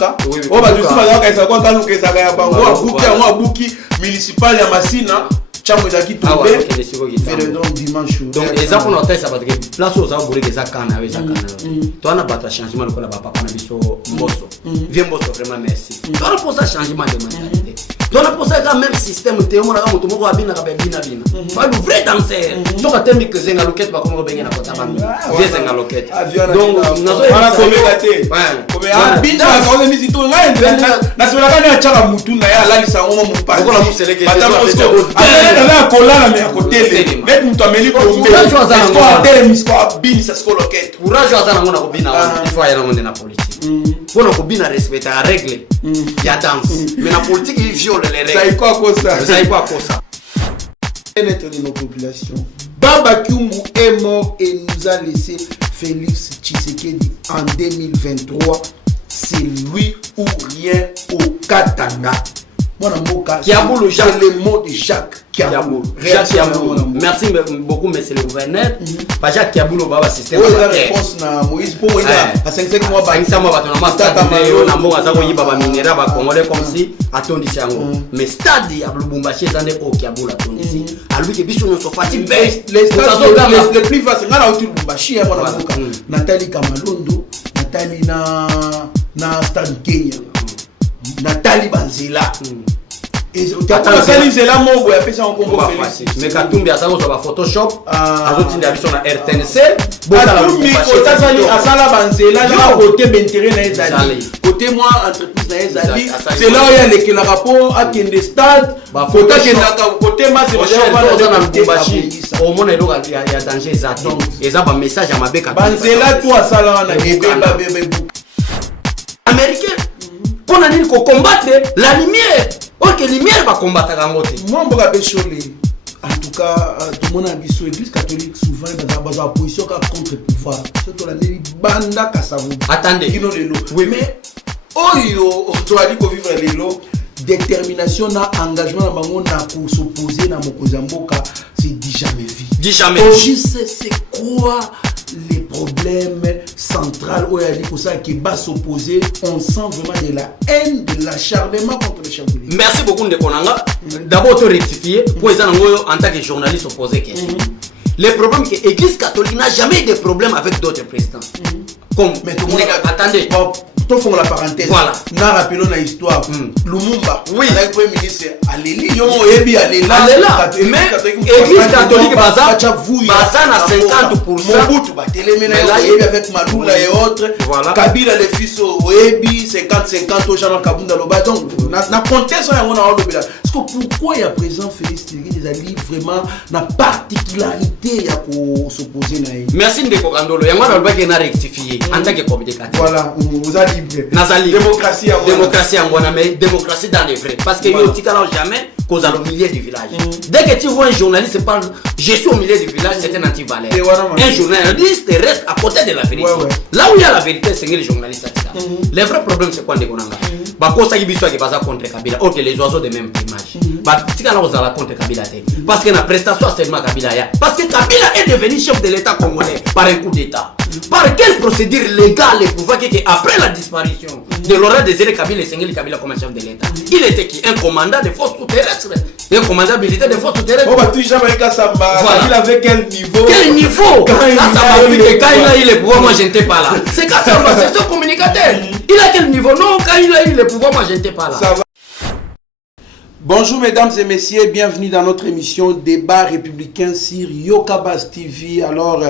Buka. Oh bah tu sais pas que ça quoi quand que ça va bango a Buki municipal ya Masina. Chamo ezaki tombé. Mais le dimanche. Donc les enfants ont ça parce que place aux gens voulaient que ça canne avec ça canne. Toi na battre changement le papa na biso mbosso. Viens mbosso vraiment merci. Toi pour ça changement de mentalité. Donc pour ça quand même système théo na moto moko abina ka bina. Fa le vrai danseur. Donc à terme que zenga loquette ba comme benga na kota bando. Viens zenga loquette. Donc nazo wana komekate. Comme abina ka on misi to na sola kana chaka mutu na ya lalisa ngoma mupaka. Ko la museleke. La colana mais à côté les mutu ameli tombe. Est-ce qu'on a des misko abini ça se coloquette. Courage azana ngona kobina il faut aller dans la politique. Pour la kobina respecter la règle. Il y a danse. Mais la politique il viole les règles. Ça y quoi ça? Ça y quoi ça? Être de nos populations. Baba Kyungu est mort et nous a laissé Félix Tshisekedi en 2023. C'est lui ou rien au Katanga. Kiaboulou, c'est le mot de Jacques Kiaboulou. Merci beaucoup, monsieur le gouverneur. Pas Jacques Kiaboulou, baba système. Oui, la réponse na Moïse pour moi à 5 mois ba. 5 mois ba ton master Tamayo na mo aza ko yiba ba minera ba congolais comme si atondisi yango. Mais stade ya Lubumbashi ezande o Kiaboulou atondisi. A lui que biso no so fati be. Les plus vaste ngana au Lubumbashi ya mwana boka. Nathalie Kamalondo, Nathalie na stade Kenya. Nathalie Banzela. Et Nathalie Zela mo ya pesa en combo Félix. Mais Katumbi aza ko ba Photoshop, azotinda biso na RTNC, Katumbi otazali asala Banzela na côté d'intérêt na ezali. Côté moi entreprise na ezali, c'est là où il y a les la rapport à Kende Stade, côté ma c'est déjà na Lubumbashi. Au monde elo ya danger exact. Eza ba message à mabeka. Banzela toi asala na beba américain. On a dit qu'on combatte la lumière. Ok, la lumière va combattre la montée. Moi, je vais en tout cas, tout le monde a dit sur l'église catholique, souvent, il y a une position contre-pouvoir. Surtout la banda Kassavou. Attendez. Oui, mais, tu as dit qu'on vivre les lots. Détermination, engagement, pour s'opposer à Mokozamboka, c'est dit jamais vu. Dit jamais. Je sais c'est quoi les problèmes centrales où il y a des ça qui va s'opposer. On sent vraiment de la haine, de l'acharnement contre les Chamboulés. Merci beaucoup de Konanga. D'abord, tu rectifier pour les gens en tant que journaliste opposé. Le problème c'est que l'Église catholique n'a jamais eu de problème avec d'autres présidents. Comme, mais tout le monde attendez. Font la parenthèse. Voilà. N'a rappelons la histoire. Lumumba. Oui. Le premier ministre Aléli. Aléla. Mais l'église catholique baza na 50%. Mobutu batelemena avec Malula et autres. Voilà. Kabila les fils Oebi 50-50 au genre Kabunda Loba. Donc na contexte on a le parce que pourquoi il y a présent Félix Tshisekedi des alliés vraiment na particularité ya ko s'opposer na. Merci Ndeko Kandolo. Yango na ba na rectifier en tant que comité catholique. Voilà, vous allez Nazali. Démocratie en Ghana, mais démocratie dans les vrais. Parce que yo tika jamais cause au milieu du village. Dès que tu vois un journaliste parle, je suis au milieu du village, c'est un anti-valeur. Un journaliste reste à côté de la vérité. Là où il y a la vérité, c'est les journalistes. Le vrai problème c'est quoi Ndekonanga? Ba kosa ki biso ki baza contre Kabila, ok les oiseaux de même plumage. Ba tika na ozala contre Kabila té. Parce que la prestation seulement Kabila ya. Parce que Kabila est devenu chef de l'État congolais par un coup d'État. Par quelle procédure légale et pouvoir que après la disparition de Laurent Désiré Kabila et Sengeli Kabila comme chef de l'État, il était qui? Un commandant de forces terrestres. Un commandant militaire de forces terrestres. Oh bah tu jamais qu'à ça. Il avait quel niveau? Quel niveau? Quand il a eu le pouvoir, moi je n'étais pas là. C'est qu'à ça, c'est ce communicateur. Il a quel niveau? Non, quand il a eu le pouvoir, moi je n'étais pas là. Ça va. Bonjour mesdames et messieurs, bienvenue dans notre émission Débat républicain sur Yokabas TV. Alors,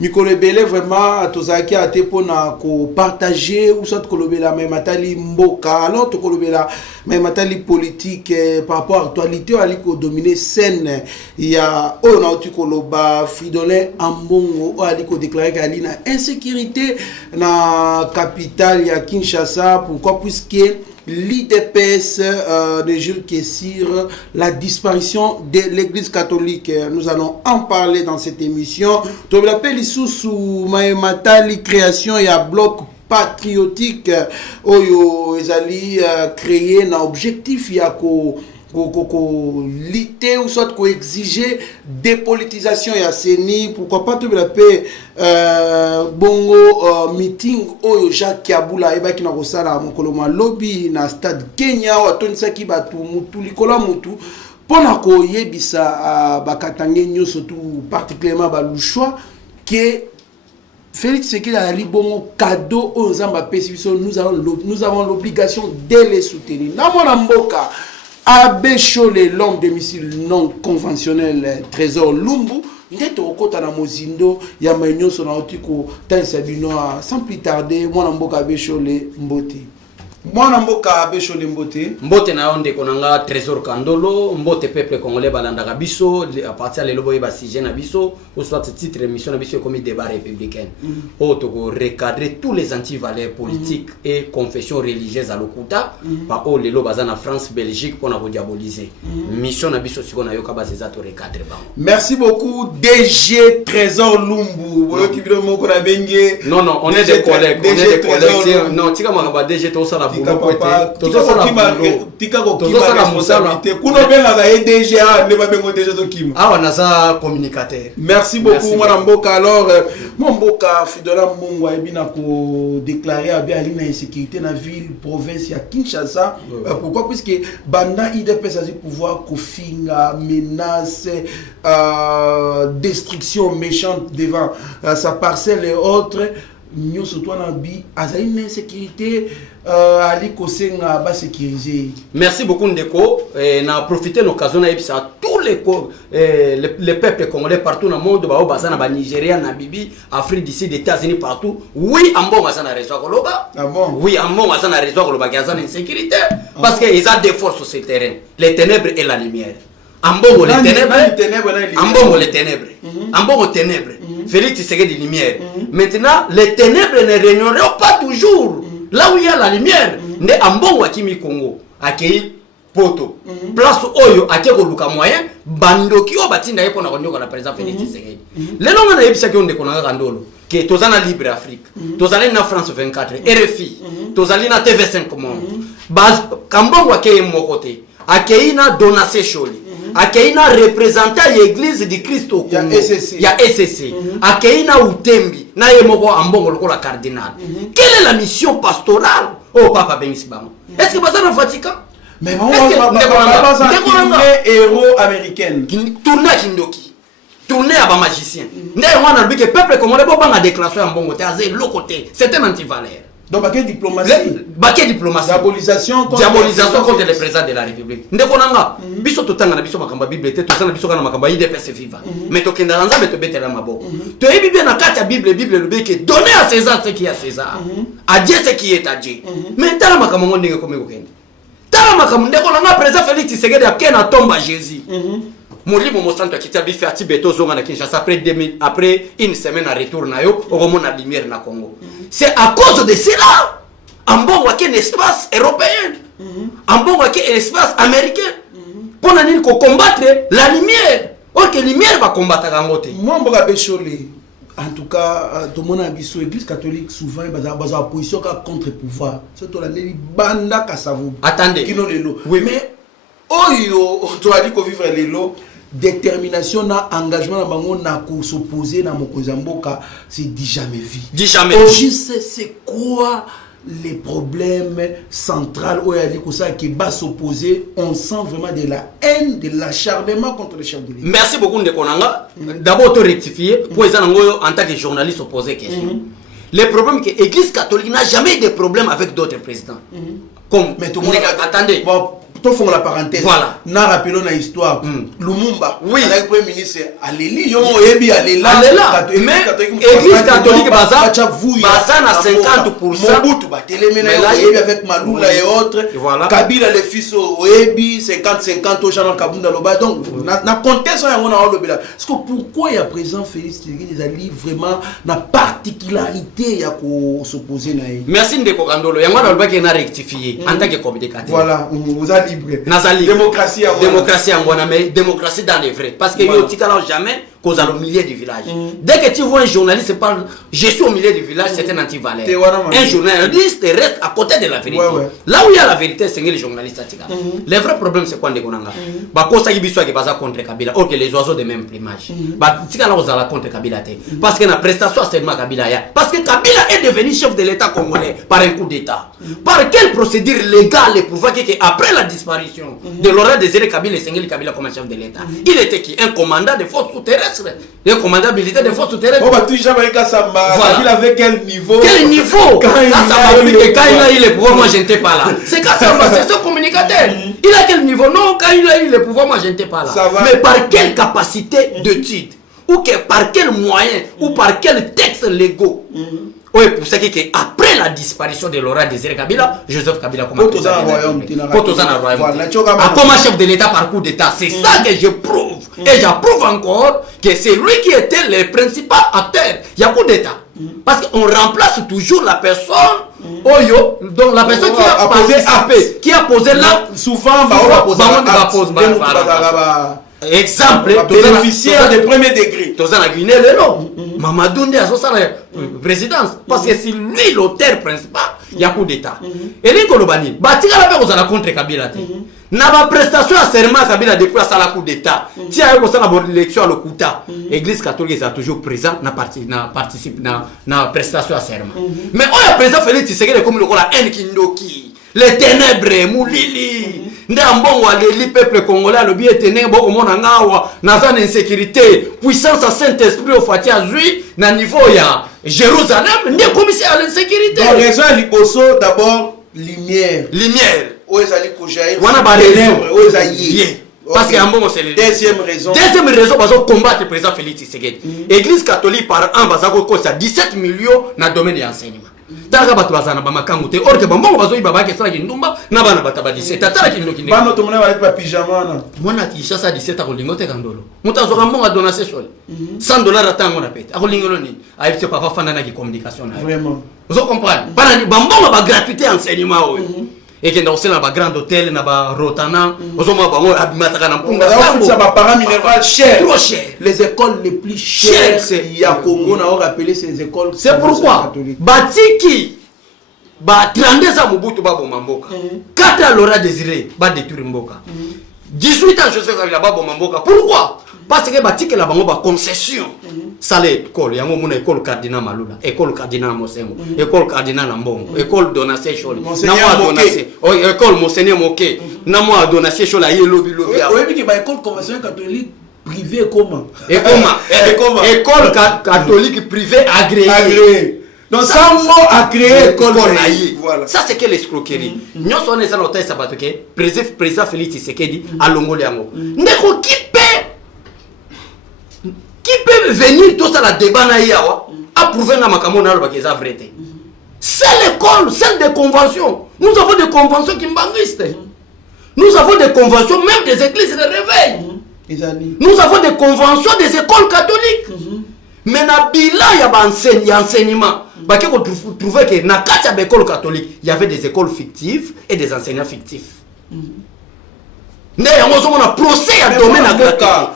Mikolo Belé vraiment tozaki ate pona ko partager ou soit kolobela mais matali mboka. Alors to kolobela mais matali politique par rapport à l'actualité ali ko dominer scène. Il y a on a tu koloba Fridolin Ambongo ali ko déclarer qu'ali na insécurité na capitale ya Kinshasa. Pourquoi? Puisque l'IDPS ne jure que sur la disparition de l'église catholique. Nous allons en parler dans cette émission. Tu me rappelles sous Matali création et à bloc patriotique oyo ezali créé na objectif ya ko lutter ou soit exiger dépolitisation ya CENI, pourquoi pas tout la paix bongo meeting oyo Jacques Kabula eba ki na kosala mokolo lobby na stade Kenya wa tonisaki batu mutu likola mutu pona ko yebisa bakatange nyoso tout particulièrement balushwa que Félix Tshisekedi a li bongo cadeau aux Nzamba pesi biso, nous avons l'obligation de les soutenir. Na mona mboka Abbé Cholé, l'homme de missile non conventionnel Trésor Lumbu, ndete okota na mozindo ya mainyoso na otiko tanisa bino sans plus tarder mwana mboka Abbé Cholé mbote. Mwana mboka Abbé Cholé mbote. Mbote na onde konanga Trésor Kandolo, mbote peuple congolais balandaka biso à partir de lobo yeba sujet na biso ou soit titre émission na biso comme débat républicain. Otoko recadrer tous les anti-valeurs politiques et confessions religieuses à l'Okuta par o lelo bazana France Belgique pour na diaboliser. Mission na biso siko na yoka bazeza to recadrer ba. Merci beaucoup DG Trésor Lumbu. Boyo kibilo moko na benge. Non, on est des collègues, on est des collègues. Non, tika makaba DG to sala tika papa tika kokima responsabilité kuno benga ga DGA ne ba bengo DG to kima naza communicateur. Merci beaucoup mwana mboka. Alors mon mboka Fidola Mbongo ebina ko déclarer à bien na insécurité na ville province ya Kinshasa. Pourquoi? Puisque banda IDPS a pouvoir kofinga menace destruction méchante devant sa parcelle et autres. Nous surtout en bi azali une insécurité ali kosenga ba sécuriser. Merci beaucoup Ndeko, na profiter l'occasion na ebisa tous les peuples congolais partout dans le monde ba bazana ba Nigeria na Bibi Afrique d'ici États-Unis partout. Oui, ambon bazana raison koloba. Ah bon? Oui, ambon bazana raison koloba gazana insécurité parce que ils ont des forces sur ce terrain, les ténèbres et la lumière. Ambongo les ténèbres, ambongo les ténèbres, ambongo ténèbres. Félix Tshisekedi de lumière. Maintenant, les ténèbres ne régneront pas toujours. Là où il y a la lumière, ne ambongo akimi Congo, akei poto. Place oyo akeko luka moyen, bandoki o batinda yepo na konyoka na président Félix Tshisekedi. Les longs na yebisa ki onde konanga kandolo. Que tozana Libre Afrique, tozali na France 24, RFI, tozali na TV5 Monde. Baz kambongo akei mokote, akei na Donace Choli. Akeina représentant l'église du Christ au Congo. Il y a SSC. Akeina Utembi. Na yemoko ambongo lokola cardinal. Quelle est la mission pastorale? Oh papa Bengisibama. Est-ce que bazana fatika? Mais on va héros américaine. Tourner kindoki. Tourner à ba magicien. Ndé wana bike peuple congolais bo banga déclaration ambongo te azé lokoté. C'est un anti-valeur. Donc, baquet diplomatie. Baquet diplomatie. Diabolisation contre le président de la République. Ndekonanga, biso totanga na biso makamba Bible te, tozana biso kana makamba IDPS viva. Mais tokenda nza beto betela maboko. To yebi bien na kati ya Bible le beke donner à César ce qui est à César. À Dieu ce qui est à Dieu. Mais tala makamba ndenge komeko kende. Tala makamba ndekonanga président Félix Tshisekedi akena tomba Jésus. Molimo mosanto akita bife ati beto zonga na Kinshasa après une semaine à retour na yo okomo na lumière na Congo. C'est à cause de cela ambongo ake un espace européen. Ambongo ake un espace américain. Pour nani ko combattre la lumière. Or que lumière va combattre kangote. Moi mboka Abbé Cholé en tout cas tout monde a biso église catholique souvent baza position contre pouvoir. Surtout la banda kasavu. Attendez. Kino lelo. Oui. Mais oyo to a dit ko vivre lelo détermination na engagement na bango na ko s'opposer na mokonzi mboka c'est dit jamais vu. Dit jamais. Juste c'est quoi les problèmes centrales où il y a dit que ça qui va s'opposer, on sent vraiment de la haine, de l'acharnement contre le chef de l'État. Merci beaucoup Ndekonanga. D'abord te rectifier pour les en tant que journaliste poser question. Le problème que l'Église catholique n'a jamais eu de problème avec d'autres présidents. Comme mais tout le monde attendez. Bon, tout font la parenthèse. Voilà. N'a rappelons la histoire. Lumumba. Oui. Le premier ministre Aléli, yo ebi Aléla. Mais l'Église catholique baza na 50%. Mobutu ba telemena ebi avec Malula et autres. Voilà. Kabila le fils ebi 50-50 au Jean Kabunda Loba. Donc na contexte ya ngona o lobela. Parce que pourquoi il y a présent Félix Tshisekedi des alliés vraiment na particularité ya ko s'opposer na yé. Merci Ndeko Kandolo. Yango na lobaki na rectifier en tant que communicateur. Voilà, vous êtes libre. Nazali. Démocratie en Guaname, démocratie dans les vrais. Parce que yo tika jamais cause au milieu du village. Dès que tu vois un journaliste parle, je suis au milieu du village, c'est un anti-valeur. Un journaliste reste à côté de la vérité. Là où il y a la vérité, c'est que les journalistes. Le vrai problème, c'est quoi, Ndekonanga? Parce contre Kabila, or que les oiseaux de même plumage. Contre Kabila. Parce que la prestation, c'est Kabila. Parce que Kabila est devenu chef de l'État congolais par un coup d'État. Par quelle procédure légale et prouver qu'après la disparition de Laurent Désiré Kabila et Sengeli Kabila comme chef de l'État, il était qui? Un commandant de forces sous-terrestres. Un commandant militaire de forces sous-terrestres. Voilà. Il avait quel niveau? Quel niveau? Quand il a le pouvoir, moi je n'étais pas là. C'est Kassamba, c'est ce communicateur. Il a quel niveau? Non, quand il a eu le pouvoir, moi je n'étais pas là. Mais par quelle capacité d'étude? Ou que par quel moyen? Ou par quel texte légaux? Oui, pour ça qu'après la disparition de Laurent Désiré Kabila, Joseph Kabila comme chef de l'État par coup d'État. C'est ça que je prouve. Et j'approuve encore que c'est lui qui était le principal acteur. Il y a coup d'État. Parce qu'on remplace toujours la personne donc la personne qui a posé là. Souvent, exemple, bénéficiaire de premier degré. Mamadou Ndé a son présidence. Parce que c'est lui l'auteur principal, il y a coup d'État. Et les Kolobani, Batika la contre Kabila. N'a pas prestation à serment Kabila depuis la coup d'État. Si a eu l'élection à l'Okuta, l'Église catholique est toujours présente, participe à prestation à serment. Mais on a présent Félix Tshisekedi comme le haine Kindoki. Les ténèbres, Moulili, Ndambongo, les peuple congolais, le bien ténèbres, au monde en Nazan insécurité, puissance à Saint-Esprit au Fatia Zui, na niveau ya Jérusalem, n'est commissaire à l'insécurité. Donc, raison à l'Iboso, d'abord, lumière. Où est-ce qu'on a parce que bon, c'est deuxième raison. Deuxième raison, parce qu'on combat le président Félix Tshisekedi. L'église catholique par an, parce que 17 millions dans le domaine de l'enseignement. Tanga batu bazana ba makangu te or que bambongo bazoyi baba ke sala kindumba na bana bataba 17 atala kindoki ne bano to mona ba pa pyjama na mona tisha sa 17 akolingo te kandolo mutazo kambonga donation shole $100 atango na pete akolingolo ni ayipse papa fana na ki communication na vraiment vous comprenez bana ni bambongo ba gratuité enseignement oyo et que dans le grand hôtel na ba rotana ozoma bango abimataka na mpunga ça va parents minéral cher trop cher les écoles les plus chères il y a Congo na on rappelé ces écoles c'est pourquoi batiki ba 32 ans Mobutu ba bomba mboka 4 ans Laurent Désiré ba détruire mboka 18 ans Joseph Kabila ba bomba mboka pourquoi parce que batiki la bango ba concession ça l'école yango mona école cardinal Malula école cardinal Mosengo école cardinal Mbongo école Donatien Choli na moi Donatien école Monseigneur Moké na moi Donatien Choli aye lobi oui mais que ba école conventionnelle catholique privée comment école catholique privée agréée donc ça mot à créer école voilà ça c'est que l'escroquerie nous sommes dans l'hôtel sabatoké président Félix Tshisekedi à Longole yango ndeko qui peut venir tout ça la débat na yawa approuver na makambo na lo bakeza vrai. C'est l'école, celle des conventions. Nous avons des conventions qui m'banguisent. Nous avons des conventions même des églises de réveil. Nous avons des conventions des écoles catholiques. Mais na bilan il y a enseignement. Bah qu'on trouvait que na kati ya école catholique, il y avait des écoles fictives et des enseignants fictifs. Mais on a procès à domaine agricole.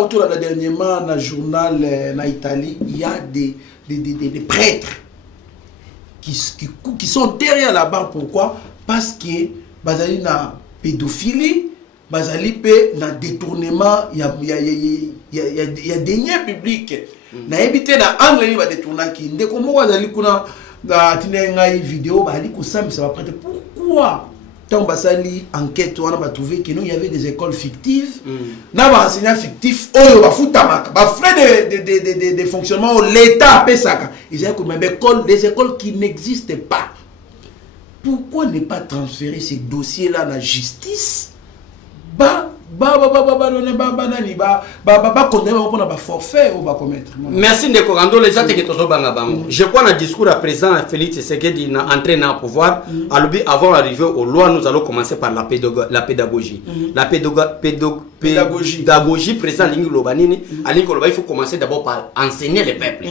Autour de dernièrement dans le journal en Italie, il y a des prêtres qui sont derrière la barre. Pourquoi? Parce que bazali na pédophilie, bazali pe na détournement, il y a des liens publics. Na éviter na anglais va détourner qui ndeko mo bazali kuna na tinenga vidéo bali ko ça va prêter. Pourquoi? Tant basali enquête on a trouvé que nous il y avait des écoles fictives na ba enseignants fictifs oyo ba futamaka ba frais de fonctionnement l'état pesaka ils ont comme des écoles qui n'existent pas. Pourquoi ne pas transférer ces dossiers là à la justice forfait ou commettre. Merci de Korando les gens qui sont banga bango. Je crois dans discours à présent Félix Tshisekedi na entré dans le pouvoir avant d'arriver aux lois nous allons commencer par la pédagogie. La pédagogie présent lingi lobanini alingi loba il faut commencer d'abord par enseigner les peuples.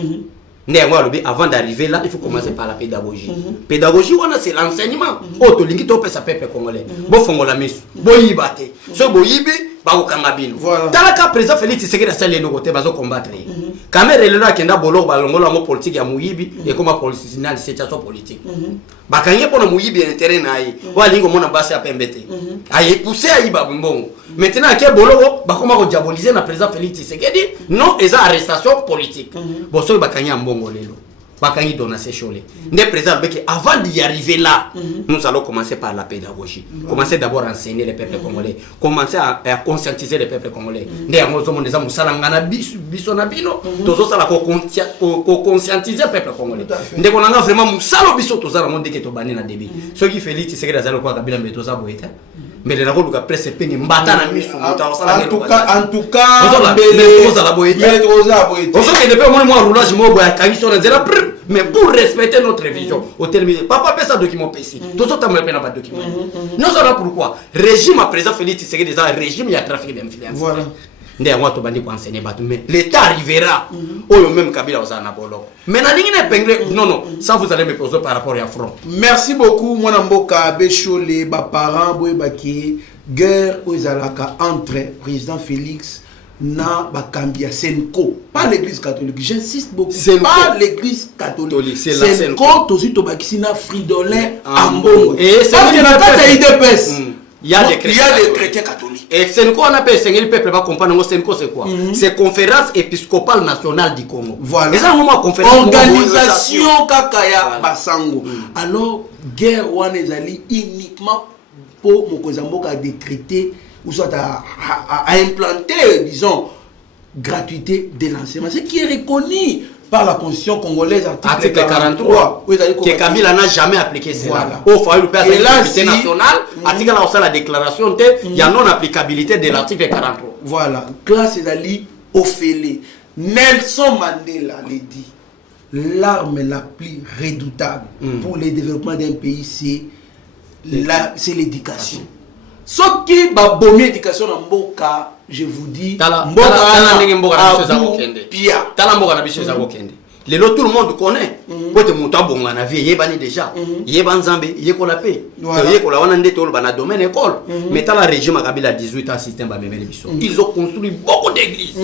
Avant d'arriver là, il faut commencer par la pédagogie. Pédagogie, c'est l'enseignement. Oh, tu lingi to pesa peuple congolais. Bo fongola misu, bo yibate. So bo yibi, bako kangabino voilà talaka président Félix Tshisekedi asali no côté bazo combattre kamera lelo akenda boloko balongola ngo politique ya muyibi et comme politique situation politique bakangi pona muyibi intérêt nayi walingo mona basi apembete ayi pousser ayi babongo maintenant ke boloko bakoma ko diaboliser na président Félix Tshisekedi non eza arrestation politique boso bakangi mbongo lelo bakangi dona sécholé ndé président Beke avant d'y arriver là nous allons commencer par la pédagogie commencer d'abord à enseigner les peuples congolais commencer à conscientiser les peuples congolais ndé yango monde za musala ngana biso na bino tozo sala ko conscientiser les peuples congolais ndé konanga vraiment musala biso tozala monde ke to bani na débit ce qui Félix Tshisekedi azalo kwa kabila mbeto za boeta mais les nakoluka presse peni mbata na miso en tout cas mais tozala boeta ozo ke depuis moi roulage mo boya kangi sur nzela mais pour respecter notre vision au terme papa pesa document PC tout ça t'as pas document non ça pourquoi régime à présent Félix Tshisekedi des régime il y a trafic d'influence voilà ndé ngwa to bandi ko enseigner batu mais l'état arrivera oyo même Kabila osana boloko mais na ningi na pengle non ça vous allez me poser par rapport à front. Merci beaucoup mwana mboka bechole ba parents boy baki guerre ozalaka entre président Félix na bakambia Senko, pas l'église catholique, j'insiste beaucoup, Senko. Pas l'église catholique, c'est la Senko tozi to bakisina Fridolin Ambongo et c'est une IDPS. Il y a des chrétiens catholiques. Et Senko on appelle Seigneur le peuple va comprendre Senko c'est quoi? C'est conférence épiscopale nationale du Congo. Voilà. Et ça moment conférence organisation kakaya basango. Alors guerre wana ezali uniquement pour mokozamboka a décrété ou soit à implanter, disons, gratuité de l'enseignement. Ce qui est reconnu par la Constitution congolaise, article 43. Que Kabila n'a jamais appliqué cela. Voilà. Au foyer, le père de l'unité nationale, article là, la déclaration, il y a non-applicabilité de l'article 43. Voilà. Classe d'Ali Ophélie. Nelson Mandela l'a dit. L'arme la plus redoutable pour le développement d'un pays, c'est l'éducation. Ce qui va bomber l'éducation dans Mboka, je vous dis, tout le monde connaît. Quand tu montes à Bonga, il y a déjà. Il y a Banzambe, il y a la paix. Il y a la domaine école. Mais dans le régime à Kabila 18 ans, système va même ils ont construit beaucoup d'églises.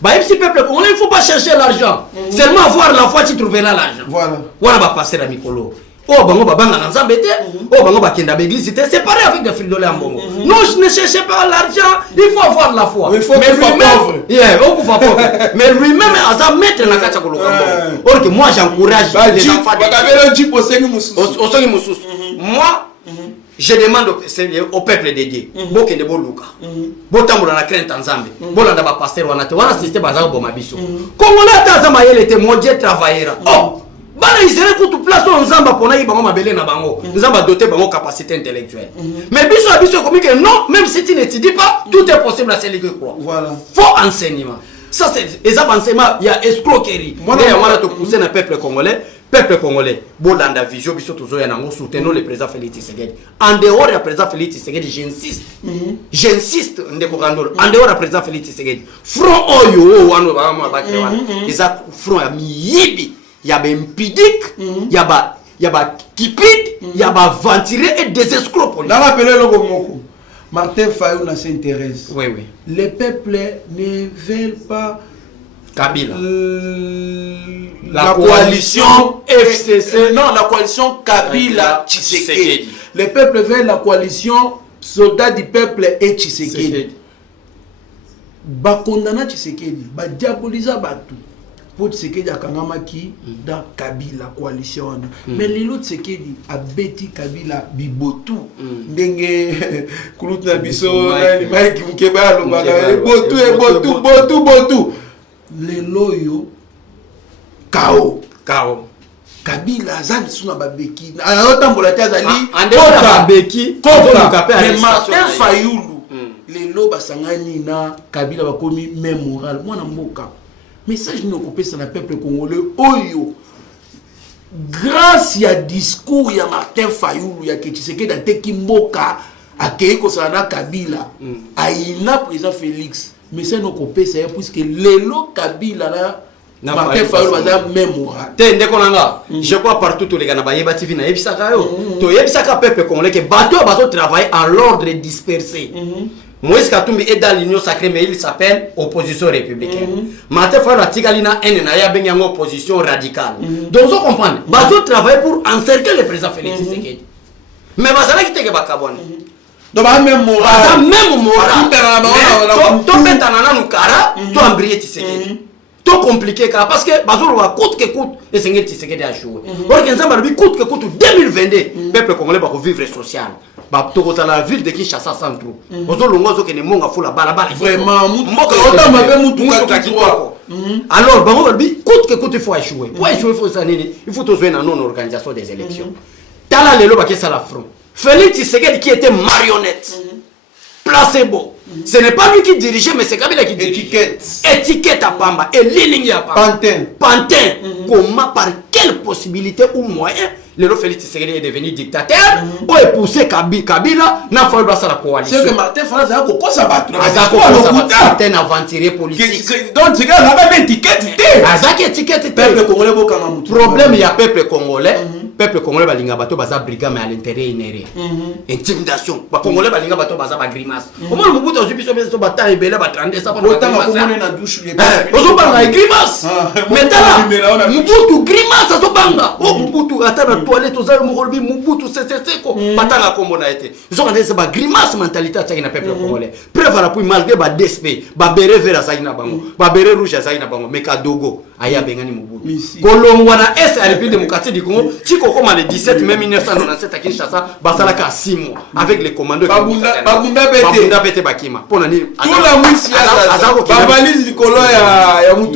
Bah, si peuple congolais, il ne faut pas chercher l'argent. Seulement avoir la foi, tu trouveras l'argent. Voilà. Voilà, va passer à Mikolo. Oh, bango babanga na nzambe te. Oh, bango bakenda l'église te. C'est pareil avec des Fridolin Ambongo. Non, je ne cherche pas l'argent. Il faut avoir la foi. Il faut mais lui-même, mais lui-même, à sa maître na kacha kolo kambo. Or que moi j'encourage les enfants. Moi, je demande au peuple dédié. Bokende boluka. Botambola na crainte nzambe. Bolanda ba pasteur wana te. Wana système bazako bomabiso. Congolais ta zama yele te mon Dieu travaillera. Oh. Bana Israël tout place on zamba pona yi bango mabele na bango nzamba doté bango capacité intellectuelle mais biso comme que non même si tu n'étudies pas tout est possible à celui qui croit. Voilà, faux enseignement ça c'est les enseignements il y a escroquerie moi te pousser na peuple congolais bolanda vision biso tozo ya nango soutenons le président Félix Tshisekedi en dehors du président Félix Tshisekedi j'insiste ndeko kandolo en dehors du président Félix Tshisekedi front oyo wano ba krewa eza front ya miyibi. Il y a des impidiques, il y a des kipides, il y a des ventirés et des escrocs. Dans l'appel le Gomoko, Martin Fayou s'intéresse. Oui, oui. Les peuples ne veulent pas Kabila. La coalition FCC. Non, la coalition Kabila Tshisekedi. Les peuples veulent la coalition soldats du peuple et Tshisekedi. Bakondana Tshisekedi, ba diabolisa batu. Pour Tshisekedi akangamaki dans Kabila coalition mais l'autre Tshisekedi a beti Kabila bibotu ndenge kulutna biso na Mike Mukeba lobaka botu le loyo kao Kabila azali suna babeki ayotambola te azali babeki mais Martin Fayulu le lo basangani na Kabila bakomi même moral mwana mboka. Message nous coupé sur le peuple congolais. Oyo, grâce à discours ya Martin Fayulu ya Tshisekedi da Tekimboka a Keiko Sana Kabila aina président Félix. Message nous coupé c'est puisque lelo Kabila là Martin Fayulu va même moral. Te ndeko nanga. Je crois partout tous les gars na bayeba TV na yebisaka yo. To yebisaka peuple congolais que bateau bazo travailler en l'ordre dispersé. Moïse Katumbi est dans l'union sacrée, mais il s'appelle opposition républicaine. Martin Fayulu a Tigalina une opposition radicale. Donc, vous comprenez, Bazo travaille pour encercler le président Félix Tshisekedi. Mais Bazala qui te bakabone. Donc, même moral. Même moral. Tu mets un kara, tu embrayes Tshisekedi. Tout compliqué parce que Bazo va coûte que coûte et c'est Tshisekedi a joué. Donc, ensemble, coûte que coûte 2022, peuple congolais va vivre social. Dans la ville de Kinshasa centre. Vraiment, alors, coûte que coûte, il faut échouer. Pour échouer, il faut jouer dans non-organisation des élections. Tala Lelo Bakessa la front. Félix Tshisekedi qui était marionnette. Placebo. Ce n'est pas lui qui dirigeait, mais c'est Kabila qui dirigeait. Étiquette à Pamba. Et Liling à Pamba. Pantin. Comment, par quelle possibilité ou moyen, le Félix Tshisekedi est devenu dictateur ou est poussé Kabila n'a fallu passer la coalition. C'est que Martin Fayulu a beaucoup ça battre. C'est un aventurier politique. Donc c'est là même étiquette. Azaki étiquette. Peuple congolais beaucoup problème il y a peuple congolais. Peuple congolais balinga bato baza brigand mais à l'intérieur inéré. Intimidation. Ba congolais balinga bato baza ba grimace. Au moins Mobutu ozubi so bata ebele ba 32 ça pas. Autant ma congolais na douche les. Ozo banga grimace. Mais tala Mobutu grimace so banga. Oh Mobutu atana toilette oza mokolobi Mobutu c'est ko batanga kombo na été. Zo kana c'est ba grimace mentalité à na peuple congolais. Preuve la pour malgré ba DSP, ba beret vert za ina bango, ba beret rouge za ina bango, mais ka dogo aya bengani Mobutu. Kolongwa na est à République démocratique du Congo. Comme le 17 mai 1997 à Kinshasa, Basalaka 6 mois avec les commandos. Babunda Bete Bakima. Pour la nuit. Tout la mousse, la valise du colon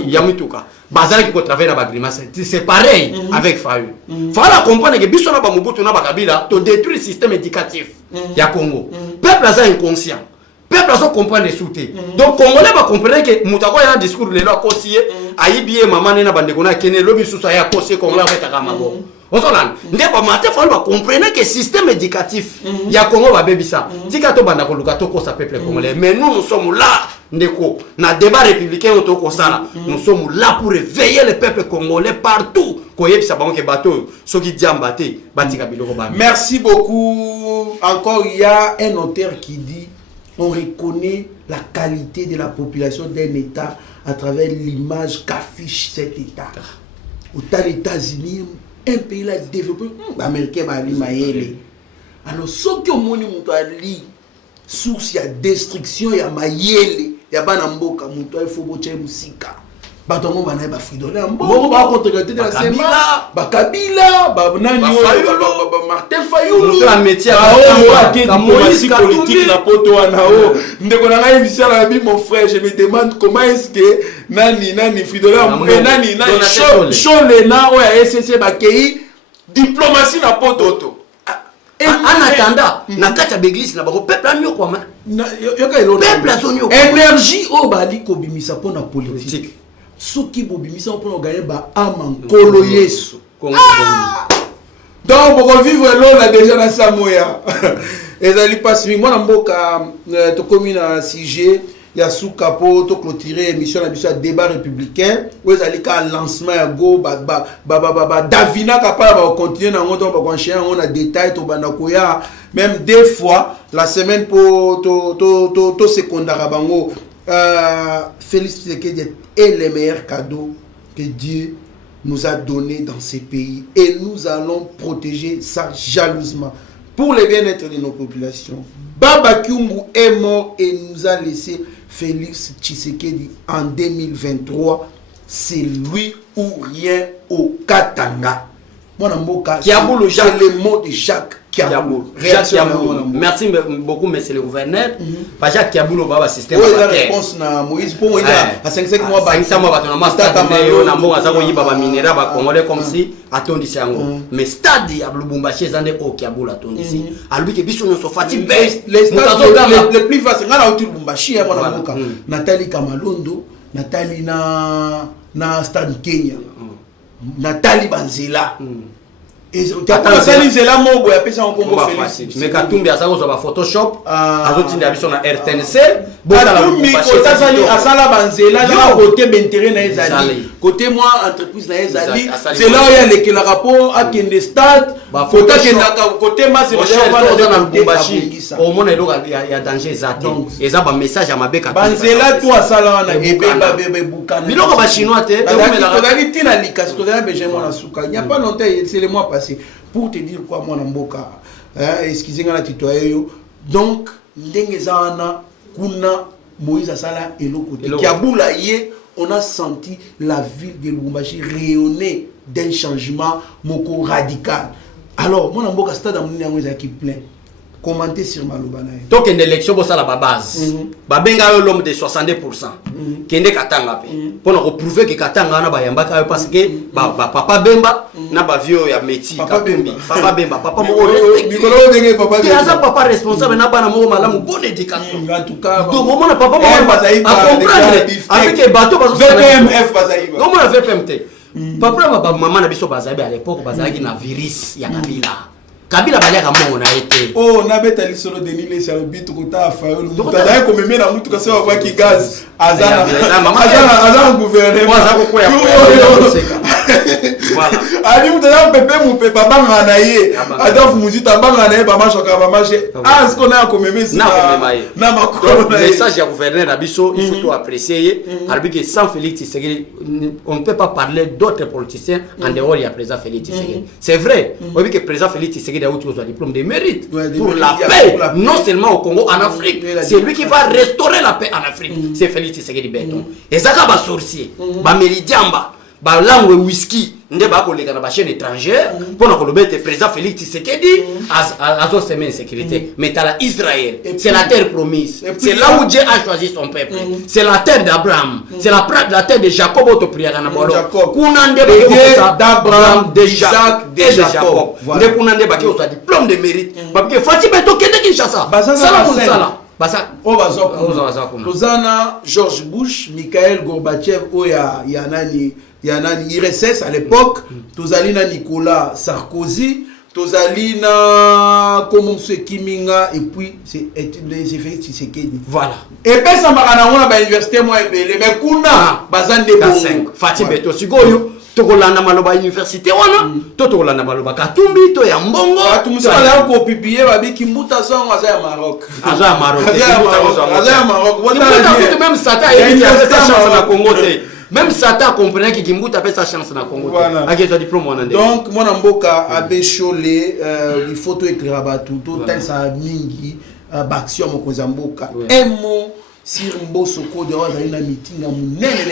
Yamutuka. Bazala qui travaille dans Bagrima, c'est pareil avec Fayulu. Fayulu comprendre que Bissona Bamubutu na Bakabila, tu détruis le système éducatif. Ya Congo. Peuple a inconscient. Peuple a comprendre les sous-té. Donc Congolais va comprendre que Moutako a un discours de l'eau conseiller. Aïbie maman na bandekona kene lobi sous ça ya conseiller Congolais avec Takamago. On s'en a. Ndeba Martin Fayulu va comprendre que le système éducatif ya Congo va bébisa. Tika to banda ko lukato ko sa peuple congolais. Mais nous sommes là. Ndeko na débat républicain auto ko sala. Nous sommes là pour réveiller le peuple congolais partout. Koyebisa bango ke bateau soki diambate batika biloko ba. Merci beaucoup. Encore il y a un auteur qui dit on reconnaît la qualité de la population d'un État à travers l'image qu'affiche cet État. Autant les États-Unis, un pays là développé, l'Américain va aller maïele. Alors, ce qui est au monde, source, il y a destruction, il y a maïele, il y a banamboka, il faut botter musika. Batongo bana ba fridolé bon ba contre la sema ba Kabila ba nani Martin Fayulu la métier comme Moïse politique na poto wana o ndeko na ngai bisala bi mon frère je me demande comment est-ce que nani fridolé nani Cholena o ya SCC ba kei diplomatie na poto to en attendant na kata l'église na ba peuple amio kwa ma peuple azonyo énergie o bali ko bimisa pona politique Soki bobimisa pour gagner ba amankolo Yesu. Donc pour vivre l'eau là déjà dans Samoya. Ezali passe moi na mboka to commune à Sige ya sous capot to clôturer émission na biso débat républicain où ezali ka lancement ya go ba Davina kapala ba continuer na ngoto ba enchaîner on a détail to banda koya même deux fois la semaine pour to secondaire bango. Félix Tshisekedi est le meilleur cadeau que Dieu nous a donné dans ces pays et nous allons protéger ça jalousement pour le bien-être de nos populations. Baba Kyungu est mort et nous a laissé Félix Tshisekedi en 2023. C'est lui ou rien au Katanga. Mon amboka, c'est le mot de Jacques Kiaboulou. Merci beaucoup, monsieur le gouverneur. Jacques Kiaboulou va avoir système. Oui, la réponse na Moïse pour Moïse à 5 mois. 5 mois, on a stade na mbonga za ko yiba ba minera ba congolais comme si atondisi yango. Mais stade ya Lubumbashi zande o Kiaboulou atondisi. Alubi ke biso nyonso fati be. Les stades les plus faciles ngana uti Lubumbashi ya mwana mboka. Nathalie Kamalondo, Nathalie na stade Kenya. Nathalie Banzela. Et Nathalie Banzela mobo ya pesa nkombo Félix. Mais Katumbi asako zo ba Photoshop, azotinda biso na RTNC, Katumbi otasali asala Banzela na côté d'intérêt na ezali. Côté moi entreprise na ezali, c'est là il y a le rapport à Kende Stade Faut que côté masse au moins il y a danger exact. Et ça un message à ma bec. Banzela toi sala na ebeba bebe bukana. Biloko ba chinois te. Il n'y a pas longtemps, c'est le mois passé. Pour te dire quoi, moi, Namboka, excusez-moi la tutoie. Donc, Ndengezana, Kuna, Moïse Asala et l'autre. Kiaboula, on a senti la ville de Lubumbashi rayonner d'un changement moko radical. Alors, moi, Namboka, stade à mon qui plein. Commenter sur Malobana. Donc, une élection, c'est la base. Babenga l'homme de 62%. Kende Katanga. Pour nous prouver que Katanga na bayambaka parce que papa Bemba na ba vieux ya Meti. Papa Bemba. Papa mo respecté. Papa responsable na ba na mo malamu bonne éducation. En tout cas, donc moment na papa mo à comprendre avec bateau parce que VPMF bazaïba. Comment la VPMT? Papa maman na biso bazaïba à l'époque bazaïki na virus ya Kabila. Kabila baleka mona été. Oh, na beta lisolo de Nile sur le but kota afayo. Mutadai ko meme na mutu kasa wa ki gaz. Azana gouvernement. Moi za ko ya. Voilà. Ali mutadai pepe mu pe papa ngana ye. Adolphe Muzita banga na ye ba mashoka ba marché. Ah, ce qu'on a ko meme ça. Na makolo na message ya gouverneur na biso, il faut tout apprécier. Alors que sans Félix Tshisekedi, on ne peut pas parler d'autres politiciens en dehors du président Félix Tshisekedi. C'est vrai. On dit que président Félix Tshisekedi a eu un diplôme de mérite pour la paix, non seulement au Congo, en Afrique. C'est lui qui va restaurer la paix en Afrique. C'est Félix Tshisekedi Béton. Et ça, c'est un sorcier, un méridiamba, un langue whisky. Nous avons des chaînes étrangères pour nous le président Félix Tshisekedi à son semaine de sécurité. Mais dans Israël, c'est la terre promise. C'est là où Dieu a choisi son peuple. C'est la terre d'Abraham. C'est la terre de Jacob. D'Abraham, d'Isaac, de Jacob. Nous avons un diplôme de mérite. Parce que Fatih Beto Kende Kinshasa. Tozana George Bush, Mikhail Gorbatchev, Yanani IRSS à l'époque, Tozalina Nicolas Sarkozy, Tozalina Komonse Kiminga, et puis c'est Félix Tshisekedi. Voilà. Et puis ça m'a rendu à l'université, moi, mais Kuna, Bazan de Bon. Fatih Beto Sigoyo. Tokolanda maloba université wana tokolanda maloba Katumbi to ya mbongo tumusa la ko publier babi Kimbuta son aza Maroc aza Maroc Maroc même Sata il a fait sa chance na Congo te même Sata comprenait que Kimbuta fait sa chance na Congo avec son diplôme wana donc mon mboka abe cholé il faut to éclairer batu to tel sa mingi baction mo kozamboka un mot sur Mbosoko de Rosaline meeting à Mounene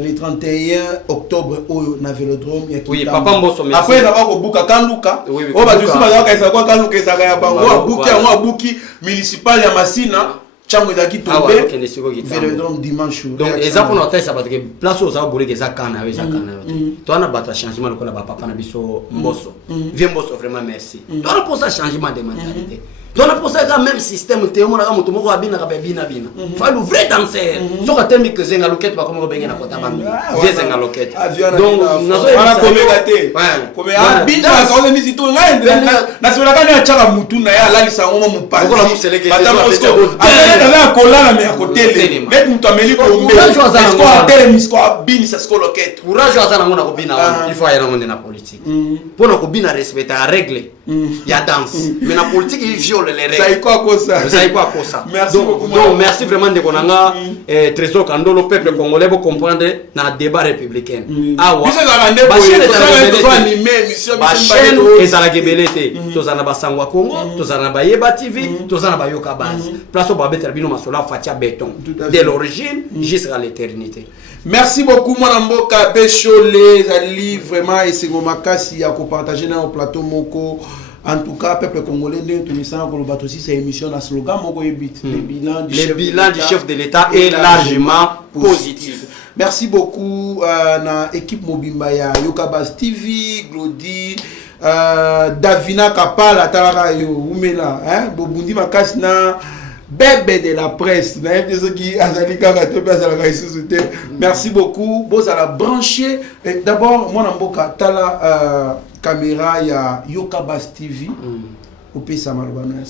le 31 octobre au Vélodrome. Oui, papa Mbosso. Après, il y a un Kanluka. Oh, bah, tu sais, il y a un Kanluka, il y a un Bouki municipal, il y a Massina. Tchango est qui tombé. Vélodrome dimanche. Donc, exemple, on a fait ça parce que place aux arbres, les Zakana, avec Zakana. Toi, on a battu changement, le papa Nabiso Mbosso. Viens Mbosso, vraiment merci. Toi, on a posé un changement de mentalité. Donc on a posé le même système théo na mutu moko abina ka bina bina fa le vrai danseur so ka temi que zenga loket ba comme benga na kota bandu zenga loket donc nazo ana komegate comme abina ka ole misi to na se la kana chaka mutu na ya la lisa ngoma mupasi ko la museleke ana kolana me akotele met mutu ameli kombe est-ce qu'on tele misko abini sa sko loket courage azana ngona ko bina il faut ayana ngona na politique pour na ko bina respecter la règle ya danse mais na politique il viole les règles. Ça y quoi ça. Merci beaucoup. Donc merci vraiment de konanga Trésor Kandolo peuple congolais pour comprendre dans débat républicain. Ah ouais. Chaîne ezala gebelete. Tozana basangwa Congo, tozana bayeba TV, tozana bayoka base. Place au babet bino masola Fatia Béton de l'origine jusqu'à l'éternité. Merci beaucoup mon amboka Bécholé, Ali vraiment et c'est gomakasi ya ko partager dans le plateau moko. En tout cas, peuple congolais, nous aussi cette émission à slogan le bilan du chef de l'État est largement positif. Merci beaucoup à l'équipe Mobimba ya Yokabas TV, Glody, Davina Kapala, Talara yo, Oumela, Bobundi Makasna, bébé de la presse. Merci beaucoup. Vous allez brancher. D'abord, moi, Namboka, Tala. Caméra, il y a Yokabas TV.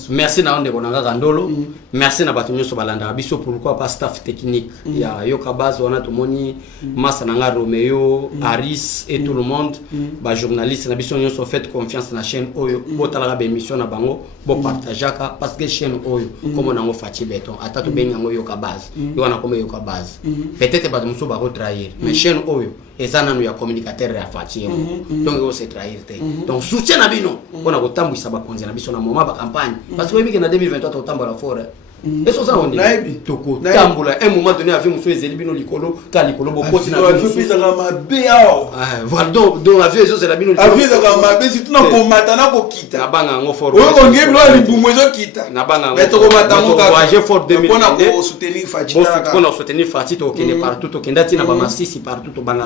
Merci na onde bonanga Gandolo. Merci na bato nyoso balanda biso pourquoi pas staff technique. Il y a Yoka Baz on a tout moni Massa nanga Romeo, Aris et tout le monde. Ba journaliste na biso nyoso fait confiance na chaîne Oyo. Botala ba émission na bango, bo partageaka parce que chaîne Oyo comme on a Fati Beton, atatu benyango Yoka Baz. Yo na comme Yoka Baz. Peut-être ba muso ba retrahir, mais chaîne Oyo ezana nous ya communicateur ya Fati. Donc on se trahir te. Donc soutien na bino, on a kotambwisa ba konzi na biso na moment ba campagne parce que en 2023 tu tambola forêt et ça on dit toko tambola un moment donné avec monsieur Zelibino likolo ka likolo bokoti na il faut pisa kama béao voilà donc avec ça c'est la bino avec ça kama bé si tu na komata na kokita na banga ngo fort on ngeblo libumwe zo kita na banga mais to komata ngo ka voyager fort 2000 on a soutenir Fatita on a soutenir Fati to kende partout to kenda tina ba masisi partout to banga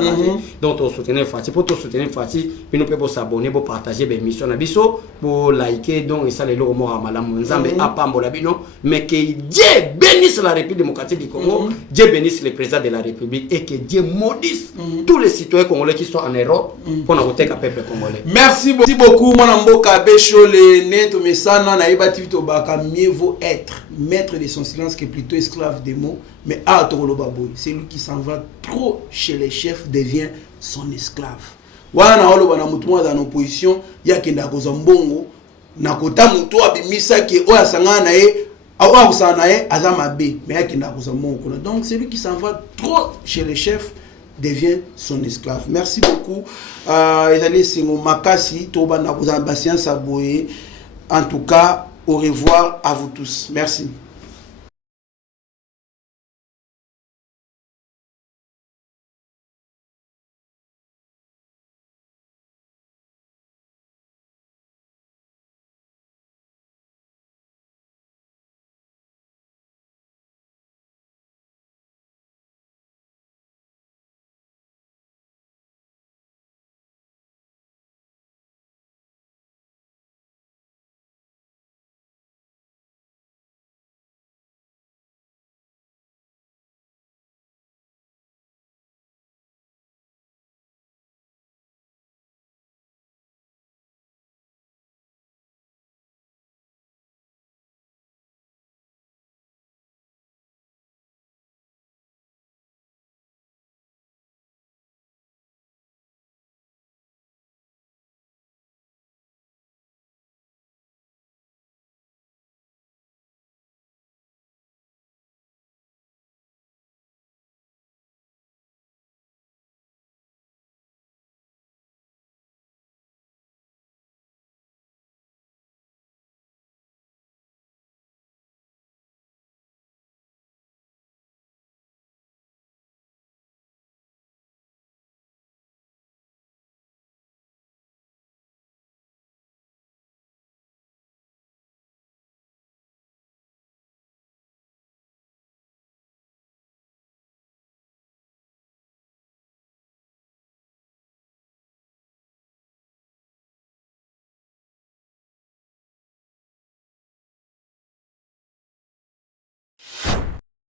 donc to soutenir Fati pour to soutenir Fati bino pe bo s'abonner bo partager be émission na biso bo liker donc et ça les logo mo malamu nzambe apambola bino mais que Dieu bénisse la République démocratique du Congo, Dieu bénisse le président de la République et que Dieu maudisse tous les citoyens congolais qui sont en Europe pour nous protéger le peuple congolais. Merci beaucoup, mon Mboka Bécho, le net, mais ça, mieux vaut être maître de son silence que plutôt esclave des mots, mais c'est lui qui s'en va trop chez les chefs devient son esclave. Wana holo bana mutumwa dans opposition, ya kenda koza mbongo, na kota mutu abimisa ke oya sangana na ye donc celui qui s'en va trop chez les chefs devient son esclave. Merci beaucoup. En tout cas, au revoir à vous tous. Merci.